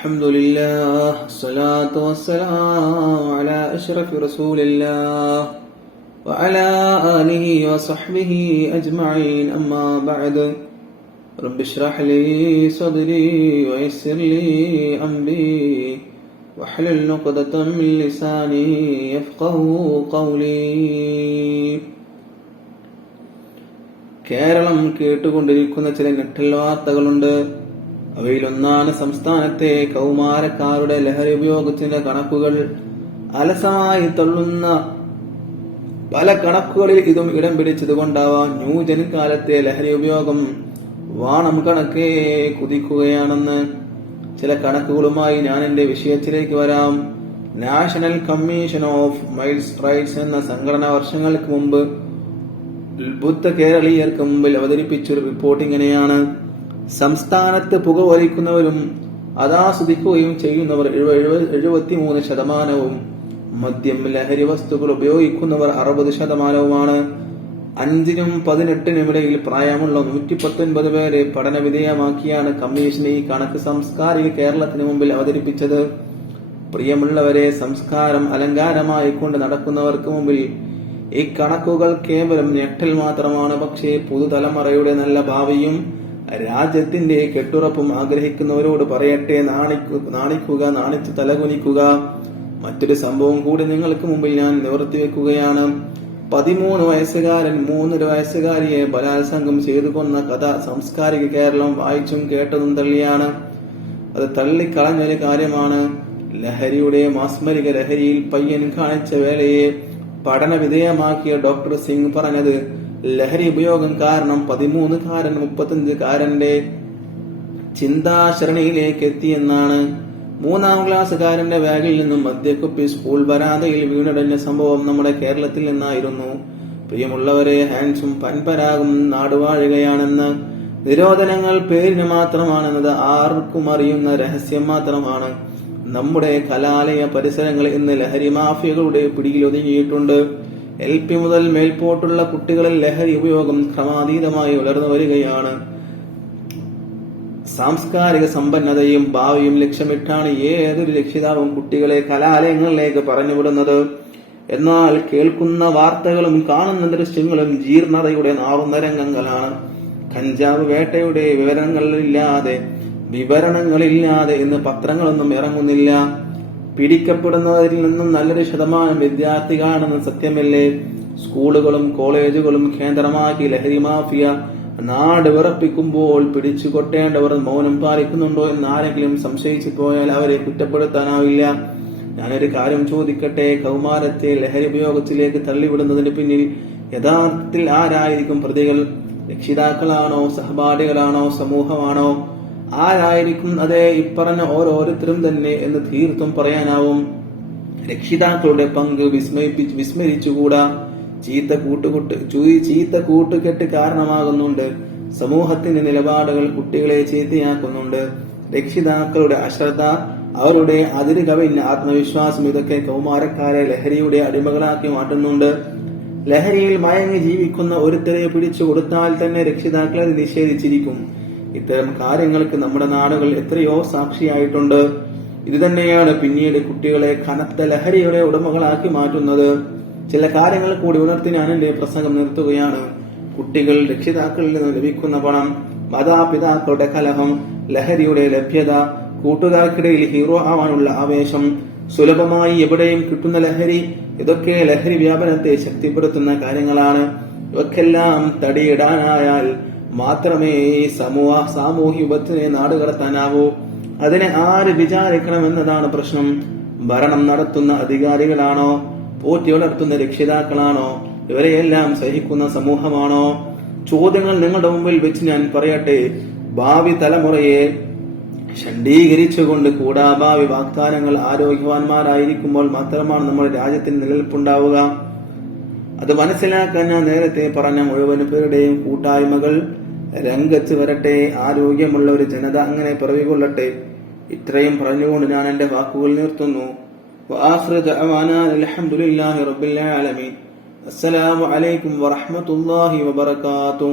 الحمد لله الصلاة والسلام على أشرف رسول الله وعلى آله وصحبه أجمعين أما بعد رب اشرح لي صدري ويسر لي أمري واحلل عقدة من لساني يفقه قولي കേരളം കേട്ടുകൊണ്ടിരിക്കുന്ന ചില ഞെട്ടൽ വാർത്തകളുണ്ട് അവയിലൊന്നാണ് സംസ്ഥാനത്തെ കൗമാരക്കാരുടെ ലഹരി ഉപയോഗത്തിന്റെ കണക്കുകൾ. അലസമായി തള്ളുന്ന പല കണക്കുകളിൽ ഇതും ഇടം പിടിച്ചതുകൊണ്ടാവാം ന്യൂജൻ കാലത്തെ ലഹരി ഉപയോഗം വാണം കണക്കേ കുതിക്കുകയാണെന്ന്. ചില കണക്കുകളുമായി ഞാൻ എന്റെ വിഷയത്തിലേക്ക് വരാം. National commission of males rights എന്ന സംഘടന വർഷങ്ങൾക്ക് മുമ്പ് ബുദ്ധ കേരളീയർക്ക് മുമ്പിൽ അവതരിപ്പിച്ചൊരു റിപ്പോർട്ട് ഇങ്ങനെയാണ്. സംസ്ഥാനത്ത് പുകവലിക്കുന്നവരും അതാസ്വദിക്കുകയും ചെയ്യുന്നവർ എഴുപത്തിമൂന്ന് ശതമാനവും. മദ്യം ലഹരി വസ്തുക്കൾ ഉപയോഗിക്കുന്നവർ അറുപത് ശതമാനവുമാണ്. അഞ്ചിനും പതിനെട്ടിനും ഇടയിൽ പ്രായമുള്ള നൂറ്റി പത്തൊൻപത് പേരെ പഠന വിധേയമാക്കിയാണ് കമ്മീഷൻ ഈ കണക്ക് സംസ്കാരിക കേരളത്തിന് മുമ്പിൽ അവതരിപ്പിച്ചത്. പ്രിയമുള്ളവരെ സംസ്കാരം അലങ്കാരമായി കൊണ്ട് നടക്കുന്നവർക്ക് മുമ്പിൽ ഈ കണക്കുകൾ കേവലം ഞെട്ടൽ മാത്രമാണ്. പക്ഷേ പുതുതലമുറയുടെ നല്ല ഭാവിയും രാജ്യത്തിന്റെ കെട്ടുറപ്പും ആഗ്രഹിക്കുന്നവരോട് പറയട്ടെ നാണിക്കു നാണിക്കുക നാണിച്ചു തലകുനിക്കുക. മറ്റൊരു സംഭവം കൂടി നിങ്ങൾക്ക് മുമ്പിൽ ഞാൻ നിവർത്തിവെക്കുകയാണ് പതിമൂന്ന് വയസ്സുകാരൻ മൂന്നര വയസ്സുകാരിയെ ബലാത്സംഗം ചെയ്തു കൊന്ന കഥ സാംസ്കാരിക കേരളം വായിച്ചും കേട്ടതും തള്ളിയാണ്. അത് തള്ളിക്കളഞ്ഞൊരു കാര്യമാണ്. ലഹരിയുടെ മാസ്മരിക ലഹരിയിൽ പയ്യൻ കാണിച്ച വേലയെ പഠന വിധേയമാക്കിയ ഡോക്ടർ സിംഗ് പറഞ്ഞത് ലഹരി ഉപയോഗം കാരണം പതിമൂന്നുകാരൻ മുപ്പത്തഞ്ചുകാരന്റെ ചിന്താശരണിയിലേക്ക് എത്തിയെന്നാണ് മൂന്നാം ക്ലാസ്സുകാരന്റെ ബാഗിൽ നിന്നും മദ്യക്കുപ്പി സ്കൂൾ വരാതയിൽ വീണടഞ്ഞ സംഭവം നമ്മുടെ കേരളത്തിൽ നിന്നായിരുന്നു. പ്രിയമുള്ളവരെ ഹാൻസും പൻപരാഗും നാടുവാഴുകയാണെന്ന് നിരോധനങ്ങൾ പേരിന് മാത്രമാണെന്നത് ആർക്കും അറിയുന്ന രഹസ്യം മാത്രമാണ്. നമ്മുടെ കലാലയ പരിസരങ്ങൾ ഇന്ന് ലഹരി മാഫിയകളുടെ പിടിയിൽ ഒതുങ്ങിയിട്ടുണ്ട്. എൽ പി മുതൽ മേൽപോട്ടുള്ള കുട്ടികളിൽ ലഹരി ഉപയോഗം ക്രമാതീതമായി വളർന്നു വരികയാണ്. സാംസ്കാരിക സമ്പന്നതയും ഭാവിയും ലക്ഷ്യമിട്ടാണ് ഏതൊരു രക്ഷിതാവും കുട്ടികളെ കലാലയങ്ങളിലേക്ക് പറഞ്ഞുവിടുന്നത്. എന്നാൽ കേൾക്കുന്ന വാർത്തകളും കാണുന്ന ദൃശ്യങ്ങളും ജീർണതയുടെ നാറുന്ന രംഗങ്ങളാണ്. കഞ്ചാവ് വേട്ടയുടെ വിവരങ്ങളില്ലാതെ വിവരണങ്ങളില്ലാതെ ഇന്ന് പത്രങ്ങളൊന്നും ഇറങ്ങുന്നില്ല. പിടിക്കപ്പെടുന്നവരിൽ നിന്നും നല്ലൊരു ശതമാനം വിദ്യാർത്ഥികളാണെന്ന് സത്യമല്ലേ? സ്കൂളുകളും കോളേജുകളും കേന്ദ്രമാക്കി ലഹരി മാഫിയ നാട് വിറപ്പിക്കുമ്പോൾ പിടിച്ചു കൊട്ടേണ്ടവർ മൗനം പാലിക്കുന്നുണ്ടോ എന്ന് ആരെങ്കിലും സംശയിച്ചു പോയാൽ അവരെ കുറ്റപ്പെടുത്താനാവില്ല. ഞാനൊരു കാര്യം ചോദിക്കട്ടെ? കൗമാരത്തെ ലഹരി ഉപയോഗത്തിലേക്ക് തള്ളിവിടുന്നതിന് പിന്നിൽ യഥാർത്ഥത്തിൽ ആരായിരിക്കും പ്രതികൾ? രക്ഷിതാക്കളാണോ? സഹപാഠികളാണോ? സമൂഹമാണോ? ആരായിരിക്കും അതെ? ഇപ്പറഞ്ഞ ഓരോരുത്തരും തന്നെ എന്ന് തീർത്തും പറയാനാവും. രക്ഷിതാക്കളുടെ പങ്ക് വിസ്മയിപ്പിച്ച് വിസ്മരിച്ചുകൂടാ. ചീത്ത കൂട്ടുകുട്ട് ചീത്ത കൂട്ടുകെട്ട് കാരണമാകുന്നുണ്ട്. സമൂഹത്തിന്റെ നിലപാടുകൾ കുട്ടികളെ ചീത്തയാക്കുന്നുണ്ട്. രക്ഷിതാക്കളുടെ അശ്രദ്ധ അവരുടെ അതിര് കവിഞ്ഞ ആത്മവിശ്വാസം ഇതൊക്കെ കൗമാരക്കാരെ ലഹരിയുടെ അടിമകളാക്കി മാറ്റുന്നുണ്ട്. ലഹരിയിൽ മയങ്ങി ജീവിക്കുന്ന ഒരുത്തരെ പിടിച്ചു കൊടുത്താൽ തന്നെ രക്ഷിതാക്കളെ നിഷേധിച്ചിരിക്കും. ഇത്തരം കാര്യങ്ങൾക്ക് നമ്മുടെ നാടുകൾ എത്രയോ സാക്ഷിയായിട്ടുണ്ട്. ഇത് തന്നെയാണ് പിന്നീട് കുട്ടികളെ കനത്ത ലഹരിയുടെ ഉടമകളാക്കി മാറ്റുന്നത്. ചില കാര്യങ്ങൾ കൂടി ഉണർത്തി ഞാൻ എന്റെ പ്രസംഗം നിർത്തുകയാണ്. കുട്ടികൾ രക്ഷിതാക്കളിൽ നിന്ന് ലഭിക്കുന്ന പണം മാതാപിതാക്കളുടെ കലഹം ലഹരിയുടെ ലഭ്യത കൂട്ടുകാർക്കിടയിൽ ഹീറോ ആവാനുള്ള ആവേശം സുലഭമായി എവിടെയും കിട്ടുന്ന ലഹരി ഇതൊക്കെ ലഹരി വ്യാപനത്തെ ശക്തിപ്പെടുത്തുന്ന കാര്യങ്ങളാണ്. ഇവക്കെല്ലാം തടിയിടാനായാൽ മാത്രമേ ഈ സമൂഹ സാമൂഹ്യ വിപത്തിനെ നാടുകടത്താനാവൂ അതിനെ ആര് വിചാരിക്കണമെന്നതാണ് പ്രശ്നം. ഭരണം നടത്തുന്ന അധികാരികളാണോ? പോറ്റി വളർത്തുന്ന രക്ഷിതാക്കളാണോ? ഇവരെയെല്ലാം സഹിക്കുന്ന സമൂഹമാണോ? ചോദ്യങ്ങൾ നിങ്ങളുടെ മുമ്പിൽ വെച്ച് ഞാൻ പറയട്ടെ. ഭാവി തലമുറയെ ഷണ്ഡീകരിച്ചുകൊണ്ട് കൂടാ ഭാവി വാഗ്ദാനങ്ങൾ ആരോഗ്യവാന്മാരായിരിക്കുമ്പോൾ മാത്രമാണ് നമ്മുടെ രാജ്യത്തിന് നിലനിൽപ്പുണ്ടാവുക. അത് മനസ്സിലാക്കാൻ ഞാൻ നേരത്തെ പറഞ്ഞ മുഴുവൻ പേരുടെയും കൂട്ടായ്മകൾ രംഗത്ത് വരട്ടെ ആരോഗ്യമുള്ള ഒരു ജനത അങ്ങനെ പിറവികൊള്ളട്ടെ. ഇത്രയും പറഞ്ഞുകൊണ്ട് ഞാൻ എന്റെ വാക്കുകൾ നിർത്തുന്നു. അസ്സലാമു അലൈക്കും വറഹമത്തുല്ലാഹി വബർക്കാത്തു